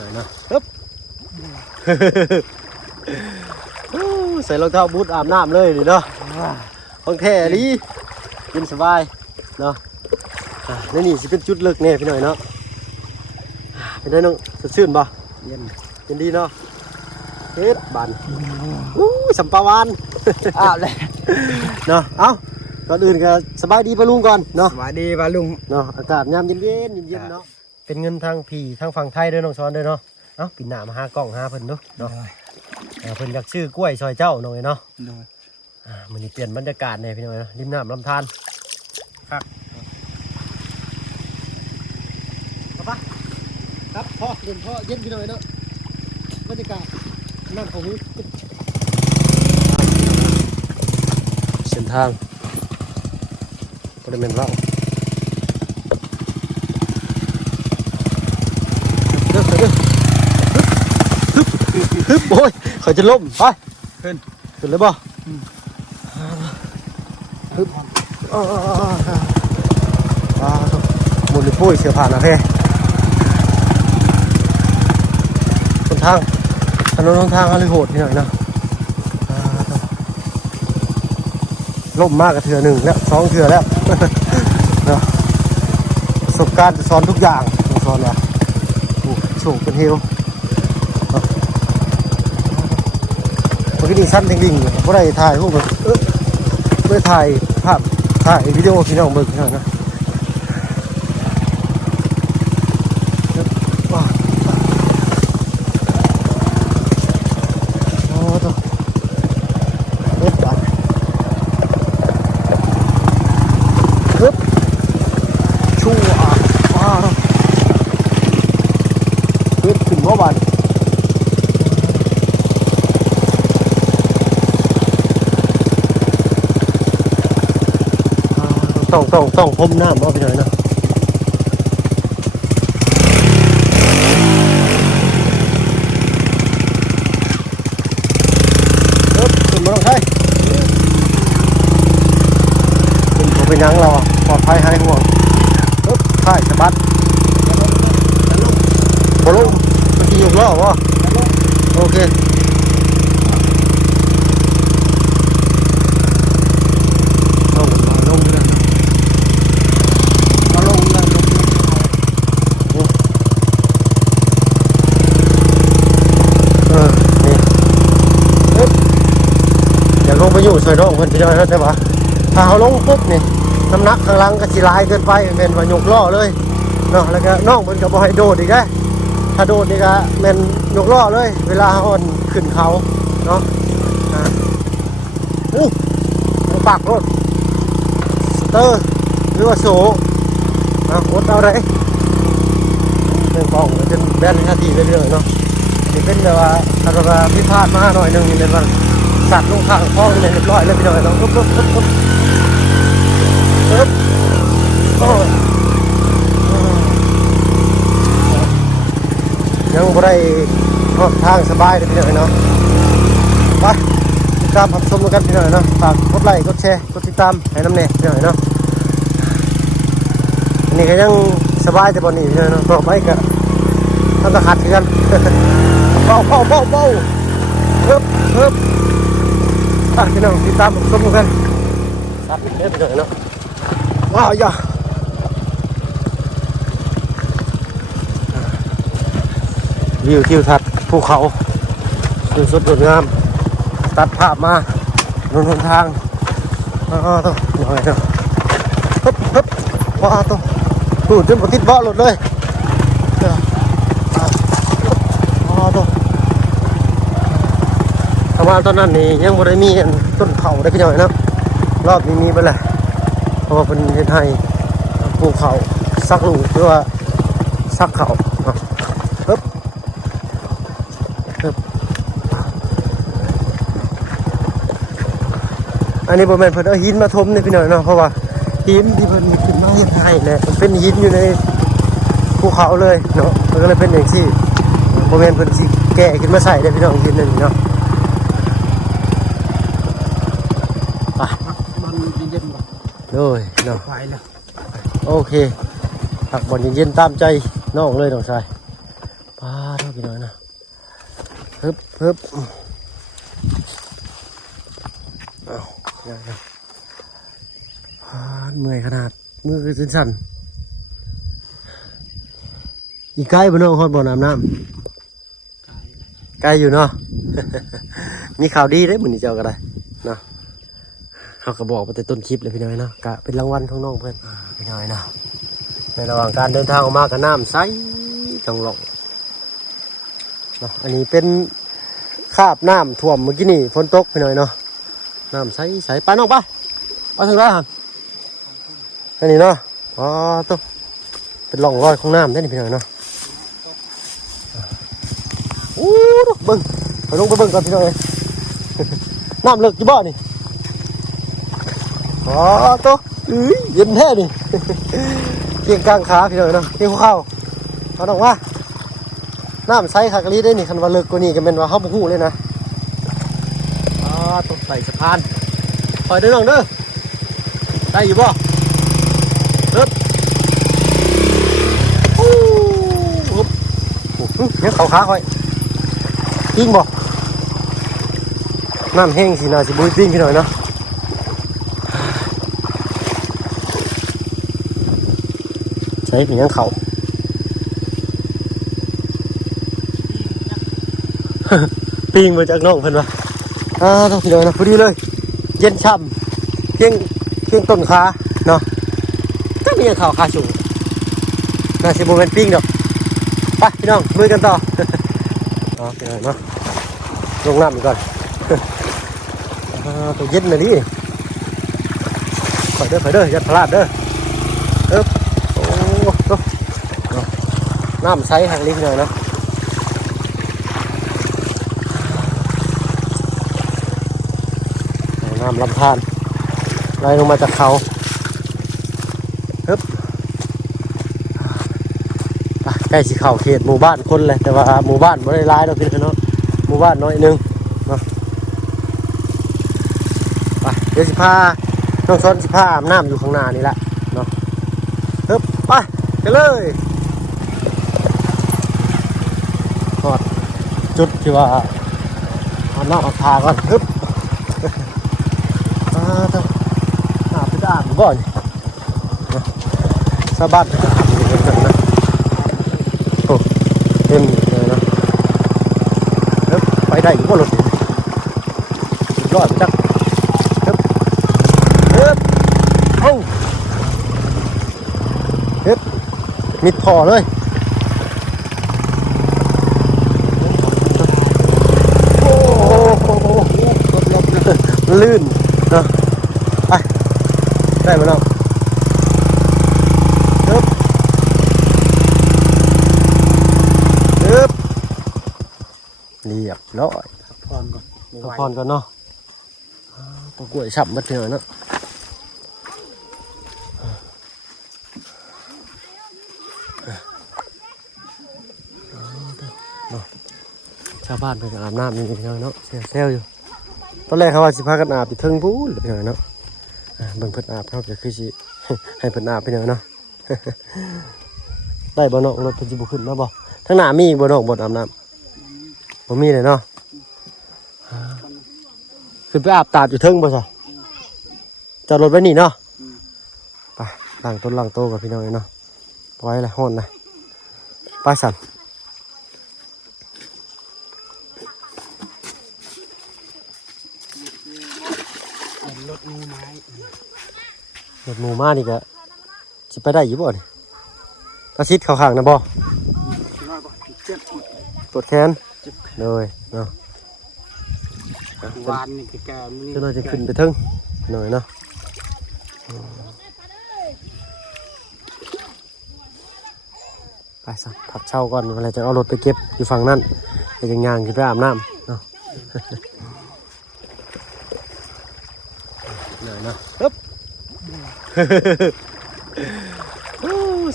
หน่อยเนาะปึ๊บ ใส่รองเท้าบูทอาบน้ำเลยดิเนาะของแท้ดีกินสบายเนาะนี่สิเป็นจุดเลิกแน่พี่หน่อยเนาะเป็นได้น้องสดชื่นป่ะเย็นดีเนาะเฮ็ดบันสัมปาวานอ้าวเลยเนาะเอ้าก่อนอื่นก็สบายดีปะลุงก่อนเนาะสบายดีปะลุงเนาะอากาศยามเย็นเนาะเป็นเงินทางผีทางฝั่งไทยด้วยน้องซ้อนด้วยเนาะเอ้าปิ่นหน้ามาหากล้องหาเพิ่นเนาะเพิ่นอยากซื้อกล้วยซอยเจ้าหน่อยเนาะมื้อนี้เปลี่ยนบรรยากาศแน่พี่น้อยเนาะริมน้ำลำธารครับป่ะครับพ่อเย็นพ่อเย็นพี่น้อยเนาะบรรยากาศนั่งของหูเส้นทางบริเวณเราเด้อฮึบโอ้ยเขาจะล้มไปขึ้นเลยบ่ฮึบหมุนปุ้ยเสือผ่านนะเพ่ถนนทางอะไรโหดนี่หน่อยนะล่มมากกับเถื่อหนึ่งแล้วสองเถื่อแล้วเนาะประสบการณ์จะสอนทุกอย่างสอนว่าสูงเป็นเฮลเมื่อกี้นี่สั้นดิ่งๆก็ได้ถ่ายรูปแบบไม่ได้ถ่ายภาพถ่ายวิดีโอพี่น้องเบิ่งหน่อยนะบานต้องพรมน้ำเอาไปหน่อยนะขึ้นมาลงไทยขึ้นผมไปนั่งรอปลอดภัยหายห่วงถ่ายสะบัดบอลลูนยกล้อวะโอเคลงเลยมาลงเลยนี่อย่าลงไปอยู่ใส่ร่องคนพี่น้อยนะใช่ปะถ้าเขาลงปุ๊บนี่น้ำหนักข้างหลังก็สิลายเกินไปเป็นว่ายกล้อเลยเนาะแล้วก็น้องมันก็บ่ให้โดดอีกได้ถ้าโดดนี่ก็แม่นยกล้อเลยเวลาอ่อนขึ้นเขาเนาะปากรถสเตอร์หรือว่าโซ่รถเอาได้เรื่องกล่องจะแบนท่าทีเรื่อยๆเนาะนี่เป็นแบบว่าถ้าเราพิพาทมาหน่อยนึงนี่เป็นว่าสัตว์ลงข้างคลองนี่เรียบร้อยแล้วพี่น้อยเราปุ๊บยังบ่ได้รถทางสบายเลยพี่น้อยเนาะไปติดตามรับชมกันพี่น้อยเนาะฝากกดไลค์กดแชร์กดติดตามให้น้ำเนยพี่น้อยเนาะอันนี้ก็ยังสบายแต่บนนี้พี่น้อยเนาะต่อไปก็ทำตะขัดกันเบาเพิ่มพี่น้องติดตามรับชมกันซัดพี่น้อยเนาะว้าวอย่าวิวทิวทัศน์ภูเขาสดงามตัดภาพมาหนทางต้องยังไงเนาะฮึบว้าต้องดูจนหมดติดเบาะหลุดเลยต้องทำมาตอนนั้นนี่ยังบ่ได้มีต้นเขาได้พี่น้อยเนาะรอบนี้มีไปเลยเพราะว่าเป็นเฮ็ดให้ภูเขาซักลูกหรือว่าซักเขาอันนี้บริเวณเพิ่นเอาหินมาถมนี่พี่น้อยเนาะเพราะว่าหินที่เพิ่นขึ้นมาเฮ็ดให้เนี่ยมันเป็นหินอยู่ในภูเขาเลยเนาะมันก็เลยเป็นอย่างที่บริเวณเพิ่นสิแกะขึ้นมาใส่ได้พี่น้องหินนั่นเนาะมันเย็นๆบ่เลยเนาะไปแล้วโอเคผักบ่อนเย็นๆตามใจน้องเลยน้องชายป้าเท่า พี่น้อยนะฮึบฮึบเอาเมื่อยขนาดมือคือสั่นอีกใกล้บ่น้องฮอดบ่อน้ำใกล้อยู่เนาะ มีข่าวดีได้เหมือนนี่เจ้าก็ได้เนาะเขาก็บอกไปแต่ต้นคลิปเลยพี่น้อยเนาะกะเป็นรางวัลของน้องเพื่อนพี่น้อยเนาะในระหว่างการเดินทางออกมากับน้ำใสจังหลงเนาะอันนี้เป็นคราบน้ำท่วมเมื่อกี้นี่ฝนตกพี่น้อยเนาะน้ำใสใสไปน้องไปถึงได้หันอันนี้เนาะอ๋อตุ๊บเป็นร่องรอยของน้ำได้นี่พี่น้อยเนาะอู้เบิ้งไปลงไปเบิ้งก่อนพี่น้อย น้ำเลิกจีบ่นี่อ๋อตุ๊บเย็นแท้นี่ เพียงกลางขาพี่น้อยเนาะเพียงหัวเข่าเอาน้องว่าน้ำใสขากะลีได้นี่คันว่าเลิกกว่านี้ก็เป็นว่าเฮาบ่ฮู้เลยนะอ๋อตุ๊บใส่สะพานปล่อยเด้อน้องเด้อได้อยู่บ่เอิบอู้ฮึบยังเข้าขาค่อยปิ้งบ่น้ำแห้งสิน่าสิบุยปิ้งพี่หน่อยเนาะใช้เป็นยังเขา ปิ้งมาจากน้องเพิ่นวะต้องพี่หน่อยนะพอดีเลยเย็นช่ำเพียงต้นขาเนาะจะมียังเขาขาสูงน่าสิบุเป็นปิ้งดอกไปพี่น้องลุยกันต่อ พี่หน่อยเนาะลงน้ำอีกก่อน ตัวเย็นเลยดิไปเด้ออย่าพลาดเด้อโอ้น้ำใสทางนี้หน่อยนะน้ำลำธารไหลลงมาจากเขาใกล้สิเข้าเขตหมู่บ้านคนเลยแต่ว่าหมู่บ้านไม่ได้ร้ายเราพี่น้องหมู่บ้านน้อยนึงเนาะไปเดี๋ยว15น้องซ้อน15อาบน้ำอยู่ข้างหน้านี่แหละเนาะไปกันเลยกอดจุดที่ว่าเอาน้ำเอาทาก่อนอาบไปอาบบ่อยชาวบ้านไปอาบอยู่เหมือนกันนะโอ้เต็มเลยนะไปได้อยู่บ่รถรอดจักมิดพอเลยโอ้โหลื่นเนาะไปได้มาแล้วเรียบร้อยพักผ่อนก่อนเนาะตัวกล้วยฉับมาเถอะเนาะชาวบ้านไปอาบน้ำนี่พี่น้องเนาะเซลอยู่ตอนแรกเขาว่าสิพากันอาบอยู่เทิงพูนพี่น้องเนาะเบิ่งเพิ่นอาบเขาจะคือสิ ให้เพิ่นอาบพี่น้องเนาะ ได้บ่เนาะรถเพิ่นสิบ่ขึ้นมาบ่ทั้งหน้ามีอีกบ่เนาะบ่อาบน้ำบ่มีเลยเนาะขึ้นไปอาบตาดอยู่เทิงบ่ซะจอดรถไว้นี่เนาะไปล้างต้นล้างโตกับพี่น้องเนาะปล่อยละฮ้อนนะไปสั่นรถหมูมานี่ก็สิไปได้อยู่บ่นี่กระซิดเข้าข้างนะบ่ปวดแขนเลยเนาะวานนี่แกจะน่าจะขึ้นไปถึงหน่อยเนาะไปสักพักเช่าก่อนเวลาจะเอารถไปเก็บอยู่ฝั่งนั้นไปยังยางขึ้นไปอาบน้ำเนาะหน่อยนะ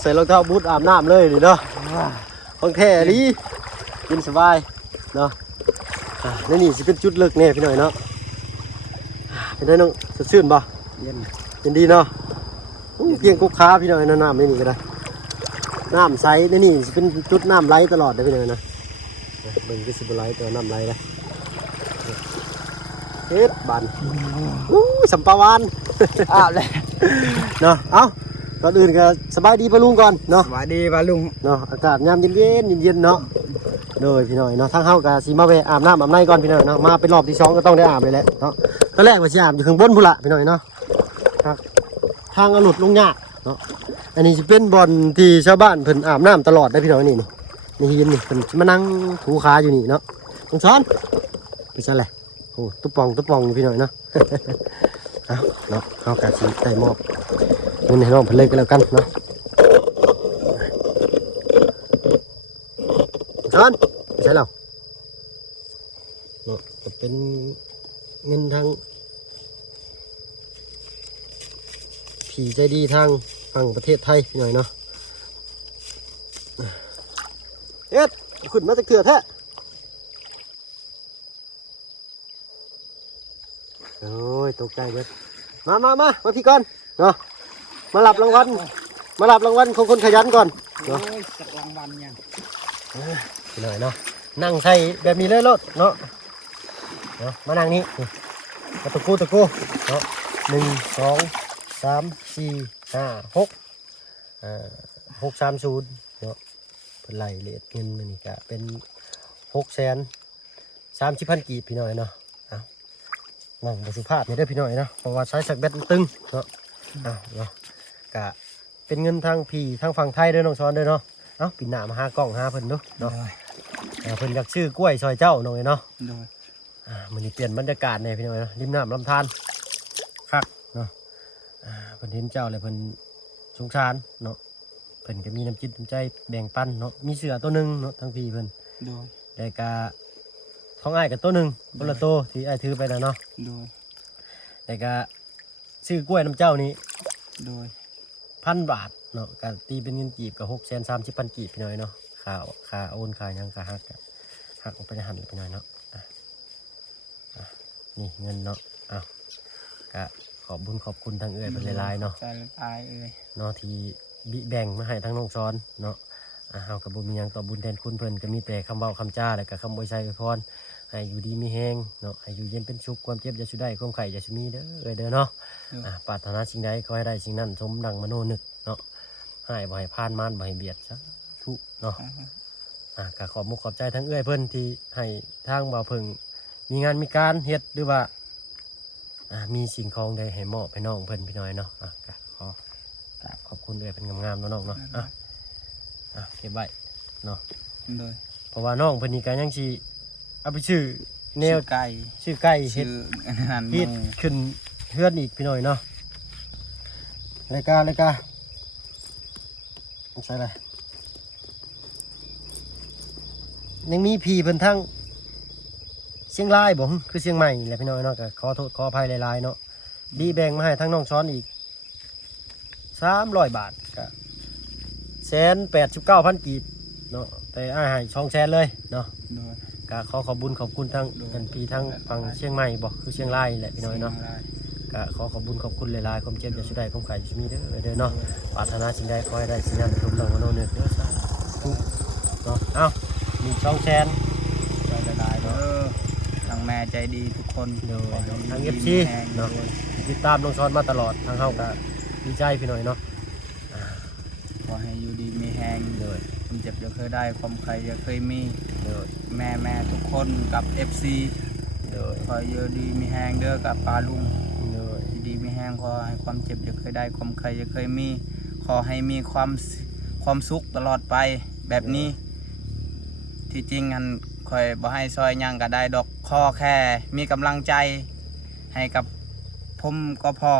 ใส่รองเท้าบูทอาบน้ำเลยดิเนาะของแท้ดีกินสบายเนาะนี่สิเป็นจุดเลิกแน่พี่หน่อยเนาะเป็นได้น้องสดชื่นป่ะเย็นดีเนาะเพียงกุ๊กค้าพี่หน่อยน้ำนี่ก็ได้น้ำใสนี่สิเป็นจุดน้ำไหลตลอดเลยพี่หน่อยนะ เบิ่งก็สิบไหลตัวน้ำไหลเลยเฮ็ดบันสัมปาวาน อ้าวเลย เนาะเอ้าก่อนอื่นก็สบายดีปะลุงก่อนเนาะ สวัสดีป้าลุง เนาะอากาศยามเย็นๆเย็นๆเนาะโดยพี่น้อยเนาะทางเฮาก็สิมาแวะอาบน้ำอาบในก่อนพี่น้อยเนาะมาเป็นรอบที่2ก็ต้องได้อาบเลยแหละเนาะตอนแรกว่าสิอาบอยู่ข้างบนพุ่นละพี่น้อยเนาะครับทางเอาหลุดลงยากเนาะอันนี้สิเป็นบ่อนที่ชาวบ้านเพิ่นอาบน้ำตลอดได้พี่น้อยนี่นี่เห็นนี่เพิ่นสิมานั่งถูขาอยู่นี่เนาะต้องสอนไปซั่นแหละโอ้ตุ๊บป่องอยู่พี่น้อยเนาะ เอาเนาะเฮาก็สิได้มอบเงินให้น้องเพิ่นเลยก็แล้วกันเนาะช้อนไม่ใช่เราเนาะจะเป็นเงินทางผีใจดีทางฝั่งประเทศไทยพี่หน่อยเนาะเอ็ดขึ้นมาจากเถื่อแท้โอ้ยตกใจเบิดมาพี่ก่อนเนาะมาหลับรางวัลของคนขยันก่อน โอ้ เนาะ ยสักรางวัลยัง พี่หน่อยเนาะนั่งใส่แบบนี้เลยรถเนาะมานั่งนี้ตะกูเนาะ1 2 3 4 5 6 630เนาะเป็นไรเลทเงินมันนี่ก็เป็น630,000 กีบพี่หน่อยเนาะเอานั่งบสุภาพเนี่ยได้อพี่หน่อยเนาะเพราะว่าใช้สักแบตมันตึงเนาะเนาะก็เป็นเงินทางพี่ทางฝั่งไทยด้วยน้องซ้อนด้วยเนาะเอาปีหน้ามาหากล้องหาเพิ่นเนาะ โดย เพิ่นอยากชื่อกล้วยซอยเจ้าหน่อยเนาะ โดย มันนี่เปลี่ยนบรรยากาศเนี่ยพี่น้อยเนาะริมน้ำลำธารคักเนาะเพิ่นเห็นเจ้าเลยเพิ่นสงสารเนาะเพิ่นก็มีน้ำจิตน้ำใจแบ่งปันเนาะมีเสือตัวหนึงเนาะทั้งพี่เพิ่น โดย แล้วก็ท้องอ้ายกับตัวหนึงคนละตัวที่อ้ายถือไปนะเนาะ โดย แล้วก็ซื้อกล้วยน้ำเจ้านี้ โดย 1,000 บาทเนาะก็ตีเป็นเงินกีบก็630,000 กีบพี่น้อยเนาะค่าโอนค่าหยังค่าหักก็หักออกไปในหันเลยพี่น้อยเนาะนี่เงินเนาะก็ขอบบุญขอบคุณทางเอื้อยเป็นหลายๆเนาะ ใจละตายเอ้ย เนาะที่บิแบ่งมาให้ทั้งน้องซ้อนเนาะเฮากับบุญมีหยังต่อบุญแทนคุณเพิ่นก็มีแต่คำเว้าคำจ้าแล้วก็คำอวยชัยอวยพรให้อยู่ดีมีแฮงเนาะให้อยู่เย็นเป็นสุขความเจ็บอย่าสุดได้ความไข่อย่าสุมีเด้อเด้อเนาะปรารถนาสิ่งใดขอให้ได้สิ่งนั้นสมดังมโนนึกเนาะให้บ่ให้พานมานบ่ให้เบียดซะทุกเนาะก็ขอบมุกขอบใจทั้งเอื้อยเพิ่นที่ให้ทางบ่าวเพิ่งมีงานมีการเฮ็ดหรือว่ามีสิ่งของใดให้มอบให้น้องเพิ่นพี่น้อยเนาะก็ขอบคุณเอื้อยเป็นงามๆเนาะน้องเนาะเก็บไว้เนาะ โดย เพราะว่าน้องเพิ่นนี่ก็ยังสิเอาไปชื่อแนว ไก่ ชื่อไก่เฮ็ ชื่ ด อนัน พีดขึ้นเฮือนอีกพี่น้อยเนาะรายการใช่เลยยังมีพี่เพิ่นทั้งเชียงรายบ่คือเชียงใหม่แหละพี่น้อยเนาะก็ขอโทษขออภัยหลายๆเนาะดีแบ่งมาให้ทั้งน้องช้อนอีก300 บาทก็189,000 กีบเนาะแต่อ้ายให้200,000เลยเนาะ โดย ก็ขอบคุญขอบคุณทั้งกันพี่ทั้งฝั่งเชียงใหม่บอกคือเชียงรายแหละพี่น้อยเนาะก็ขอบคุญขอบคุณหลายๆความเจ็บอย่าชุดใดความไข่อย่าชุดมีเด้อเนาะปรารถนาสิ่งใดขอให้ได้สิ่งนั้นสมดังมโนนึกเด้อสาธุเนาะเอ้ามี200,000 ใจละลายเด้อทางแม่ใจดีทุกคน โดย ขอให้ ทาง ดี FC มีแรง เนาะติดตามน้องช้อนมาตลอดทางเฮาก็ดีใจพี่น้อยเนาะ ขอให้อยู่ดีมีแหง โดย ความเจ็บจะเคยได้ความใครจะเคยมี โดย แม่ทุกคนกับ FC โดย ขออยู่ดีมีแหงเด้อกับปลาลุง โดย อยู่ดีมีแหงขอให้ความเจ็บจะเคยได้ความใครจะเคยมี ขอให้มีความสุขตลอดไปแบบนี้ ที่จริงอันคอยบ่ให้ซอยหยังก็ได้ดอกขอแค่มีกำลังใจให้กับผมก็พอ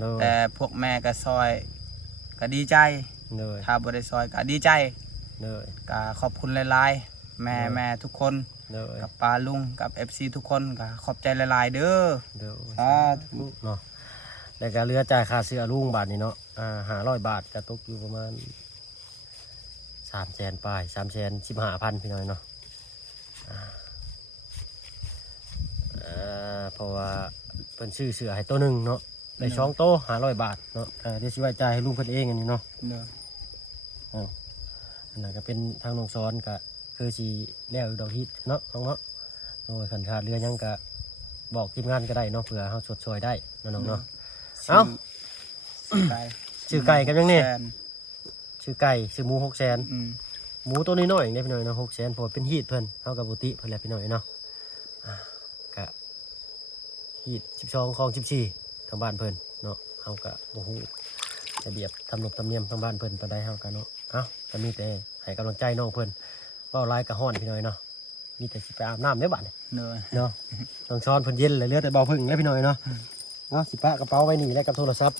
โดย แต่พวกแม่ก็ซอยก็ดีใจ โดย ถ้าบ่ได้ซอยก็ดีใจ โดย ก็ขอบคุณหลายๆแม่ทุกคน โดย กับป้าลุงกับ FC ทุกคนก็ขอบใจหลายๆเด้อ โดย สาธุ เนาะแล้วก็เรือจ่ายค่าเสื้อลุงบาทนี่เนาะ500 บาทก็ตกอยู่ประมาณ300,000ปลาย315,000พี่น้อยเนาะเพราะว่าเพิ่นซื้อเสื้อให้ตัวหนึงเนาะได้2โต๊ะ500 บาทเนาะเดี๋ยวสิไว้จ่ายให้ลุงเพิ่นเองอันนี้เนาะ เด้อ อันนั้นก็เป็นทางน้องซ้อนก็ คือสิแล้วอยู่ดอกฮิตเนาะน้องเนาะโอ้ยขันขาดเรือยังก็บอกทีมงานก็ได้เนาะเผื่อเฮาชดช่วยได้เนาะน้องเนาะเอ้า ไก่ ชื่อไก่กันยังนี่ แสน ชื่อไก่ชื่อหมู600,000 อืม หมูตัวน้อยๆเนี่ยพี่น้อยเนาะ600,000เพราะว่าเป็นฮีทเพิ่นเฮากับบุติเพิ่นแหละพี่น้อยเนาะก็ฮีท12ของ14ทางบ้านเพิ่นเนาะเฮาก็บ่ฮู้ระเบียบทำนบธรรมเนียมทางบ้านเพิ่นปานใดเฮาก็เนาะเอ้าก็มีแต่ให้กำลังใจน้องเพิ่นเว้าหลายก็ฮ้อนพี่น้อยเนาะมีแต่สิไปอาบน้ำเด้อบัดนี้ เนย เนาะต้องช้อนเพิ่นเย็นเลยเหลือแต่เบาพึ่งแล้วพี่น้อยเนาะเนาะสิปะกระเป๋าไว้นี่แล้วกับโทรศัพท์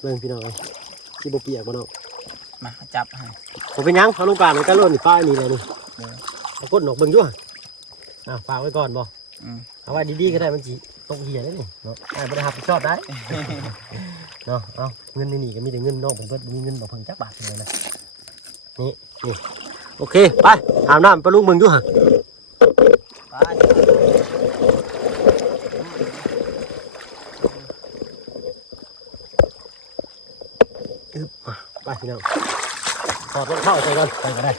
เบิ่งพี่น้อยสิบ่เปียกบ่เนาะ มาจับให้ ผมเป็นหยังเอาลงกลางในกระโลนนี่ป้ายนี่เลยนี่ เด้อ เอาก้นออกเบิ่งอยู่หั่นฝากไว้ก่อนบ่ อืม เอาไว้ดีๆก็ได้มันสิตกเหียได้นี่เนาะบ่ได้รับผิดชอบได้ เนาะเอาเงินในนี่ก็มีแต่เงินน้องผมเพิ่นบ่มีเงินบ่เพิ่งจักบาทเลยนะนี่โอเคไปอาบน้ำไปลุงเบิ่งอยู่หั่น ไป อึ๊บไปพี่น้องถอดรองเท้าใส่ก่อนใส่ก็ได้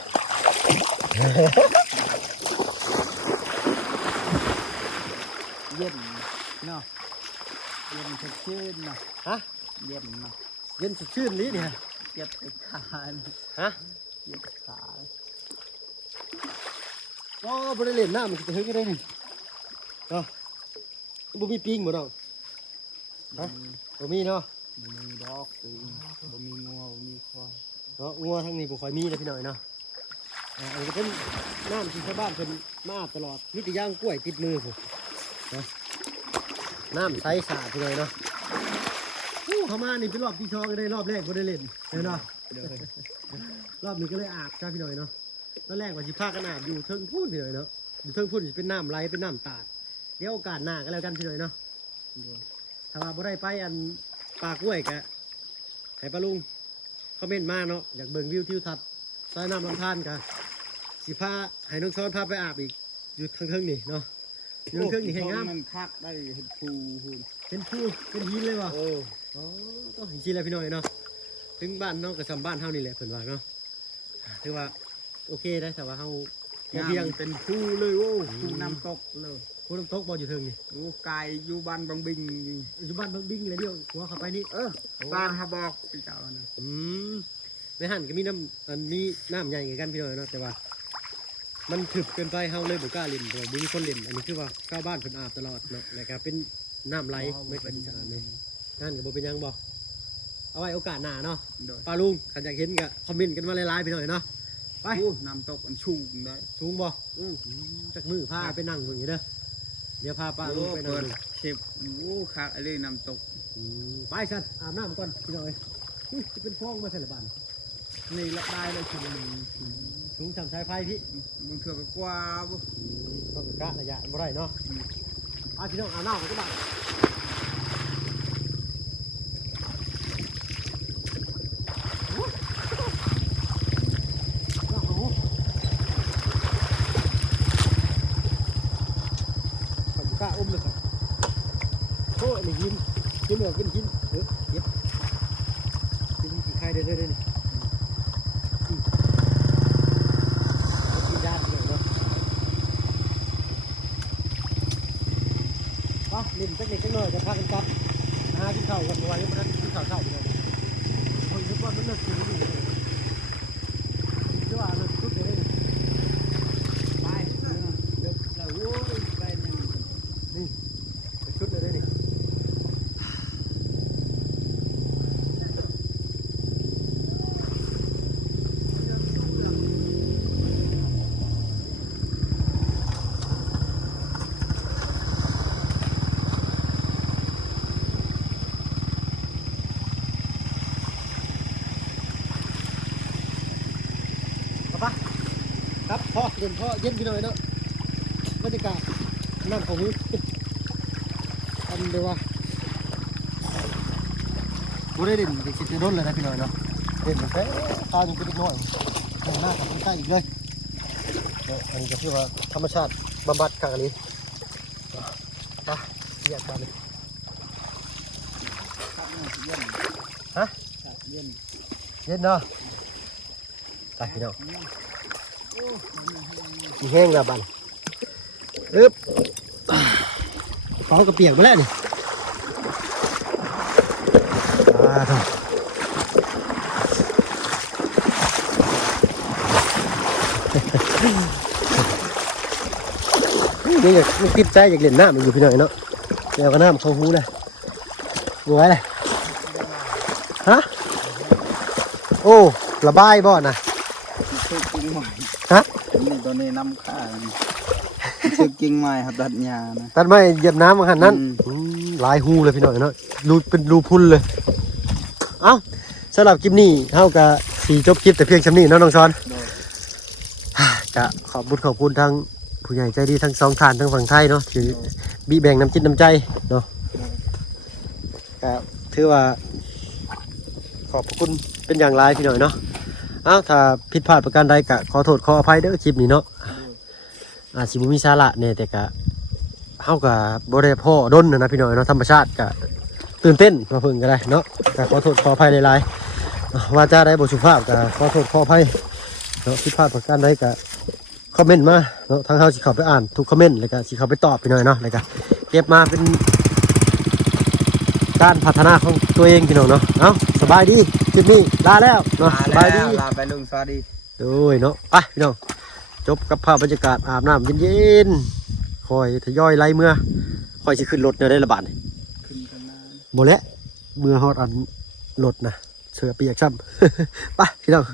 เย็นเนาะเย็นสดชื่นเนาะ ฮะ เย็นเนาะ เย็นสดชื่นนี้เนี่ย เจ็บขาเนาะ ฮะ เจ็บขา ก็บ่ได้เล่นน้ำมันจะเฮ้ยก็ได้นี่เนาะบ่มีปิงบ่เนาะฮะบ่มีเนาะ บ่มีดอกตีบ่มีงัวบ่มีควาย เนาะงัวทางนี้บ่ค่อยมีเลยพี่น้อยเนาะอันนี้ก็เป็นน้ำที่ชาวบ้านเพิ่นมาอาบตลอดมีแต่ย่างกล้วยติดมือผมเนาะน้ำใสสะอาดพี่น้อยเนาะเข้ามานี่เป็นรอบที่ชองได้รอบแรกบ่ได้เล่นเนาะ เด้อ รอบนี้ก็เลยอาบจ้าพี่น้อยเนาะตอนแรกว่าสิพากันอาบอยู่เทิงพูนพี่น้อยเนาะอยู่เทิงพูนสิเป็นน้ำไหลเป็นน้ำตาดเดี๋ยวโอกาสหน้าก็แล้วกันพี่น้อยเนาะ เด้อ ถ้าว่าบ่ได้ไปอันปากกล้วยกะให้ปลาลุงคอมเมนต์มาเนาะอยากเบิ่งวิวทิวทัศน์ซอยน้ำลำธารกะสิพาให้น้องซ้อนพาไปอาบอีกอยู่ทางเทิงนี่เนาะอยู่ทางเทิงนี่แห่งงาม มันคักได้เห็ดฟูหุ่น เป็นภูเป็นหินเลยว่ะ เออ อ๋อต้องหินชีแล้วพี่น้อยเนาะถึงบ้านเนาะก็ซ้ำบ้านเฮานี่แหละเพิ่นว่าเนาะถือว่าโอเคได้แต่ว่าเฮาพอเพียง เป็นฟูเลยโอ้ฟูน้ำตกเลย ผู้น้ำตกบ่อยู่เทิงนี่ โอ้ไก่อยู่บ้านบางบิงนี่ อยู่บ้านเบิ่งบิ้งเลยเดียวหัวเข้าไปนี่ เออบ้านฮาบอกพี่เจ้านะ อืมในหันก็มีน้ำอันนี้น้ำใหญ่กันพี่น้อยเนาะแต่ว่า มันถึกเกินไปเฮาเลยบ่กล้าเล่นเพราะว่าบ่มีคนเล่นอันนี้คือว่าชาวบ้านเพิ่นอาบตลอดเนาะแล้วก็เป็นน้ำไหลไม่ค่อยสะอาดเลยนั่นก็บ่เป็นหยังบ่เอาไว้โอกาสหน้าเนาะ โดย ป้าลุงคันอยากเห็นก็คอมเมนต์กันมาหลายๆพี่น้อยเนาะไป โอ้น้ำตกมันชุ่มได้ สูงบ่จักมือพาไปนั่งเบิ่งอยู่เด้อเดี๋ยวพาป้าลุงไปนั่ง เปิด เบิ่ง เข็บโอ้คักอะไรน้ำตก ไปซั่นอาบน้ำก่อนพี่น้อยจะเป็นฟองมาใส่ละบาน นี่ละได้เลยชุม สูงสามสายไฟพี่ มึงเถื่อกว่าบ่ ก็กะระยะบ่ได้เนาะพี่น้องอาบน้ำก็ได้กล้าอมเลยครับโอ้ยหินหินแบบเป็นหินเย็บหินขี้ใครเด้อนี่กินยาเลยเนาะป่ะลิ้นสักนิดสักหน่อยจะพากันกลับกินข้าวกันไว้ยังไม่ได้กินข้าวเช้าเลยคนทุกวันมันเลิกกินอยู่เลยคือว่าเลิกทุกเลย ไปเลิกแล้วโอ้ยไปยัง นี่ไปชุดเลยได้นี่ปะครับพ่อเย็นพ่อเย็นพี่หน่อยเนาะบรรยากาศน้ำของมืออันเดียวว่าบุได้เด่นเด็กสิจะโดนเลยนะพี่หน่อยเนาะเด่นแค่ตายังเป็นเด็กน้อยข้างหน้ากับข้างใต้อีกเลยอันนี้ก็คือว่าธรรมชาติบำบัดกากะลีไปเรียกมาเลย คักเนาะเย็น ฮะ คักเย็น เย็นเนาะไปพี่น้อง มีแห้งแล้วบันอึ๊บเขากระเปียกมาแล้วนี่ถูกนี่อยากติดใจอยากเล่นน้ำมันอยู่พี่หน่อยเนาะเดี๋ยวก็น้ำเข้าหูเลยบัวเลยฮะโอ้ระบายบ่อนะ ชื่อกิ่งไม้ ฮะ นี่ตัวนี้น้ำข้าชื่อกิ่งไม้ครับดัดหญ้านะ ตัดไม้เหยียบน้ำมาขนาดนั้นหลายหูเลยพี่หน่อยเนาะรูเป็นรูพุ่นเลยเอ้าสำหรับคลิปนี้เท่ากับสีจบคลิปแต่เพียงชำนี้เนาะน้องชอนจะขอบคุณทั้งผู้ใหญ่ใจดีทั้งสองท่านทั้งฝั่งไทยเนาะที่บีแบ่งน้ำจิตน้ำใจเนาะก็ถือว่าขอบคุณเป็นอย่างไรพี่หน่อยเนาะเอ้าถ้าผิดพลาดประการใดก็ขอโทษขออภัยเด้อคลิปนี้เนาะอาจสิบ่มีสาระเนี่ยแต่ก็เฮากับบ่ได้พ่อดนนะพี่หน่อยเนาะธรรมชาติก็ตื่นเต้นมาเพิ่งก็ได้เนาะก็ขอโทษขออภัยหลายๆว่าจะได้บทสุภาพก็ขอโทษขออภัยเนาะผิดพลาดประการใดก็คอมเมนต์มาเนาะทางเฮาสิเข้าไปอ่านทุกคอมเมนต์แล้วก็สิเข้าไปตอบพี่หน่อยเนาะแล้วก็เก็บมาเป็นการพัฒนาของตัวเองพี่น้องเนาะเอ้าสบายดีคลิปนี้ลาแล้วเนาะสบายดี ลาไปลุงสวัสดี โดยเนาะไปพี่น้องจบกับภาพบรรยากาศอาบน้ำเย็นๆคอยทยอยไล่เมื่อคอยสิขึ้นรถเนี่ยได้ระบาดนี่ ขึ้นกันมา โบและเมื่อฮอดอันรถนะเสือเปียกซ้ำ ไปพี่น้อง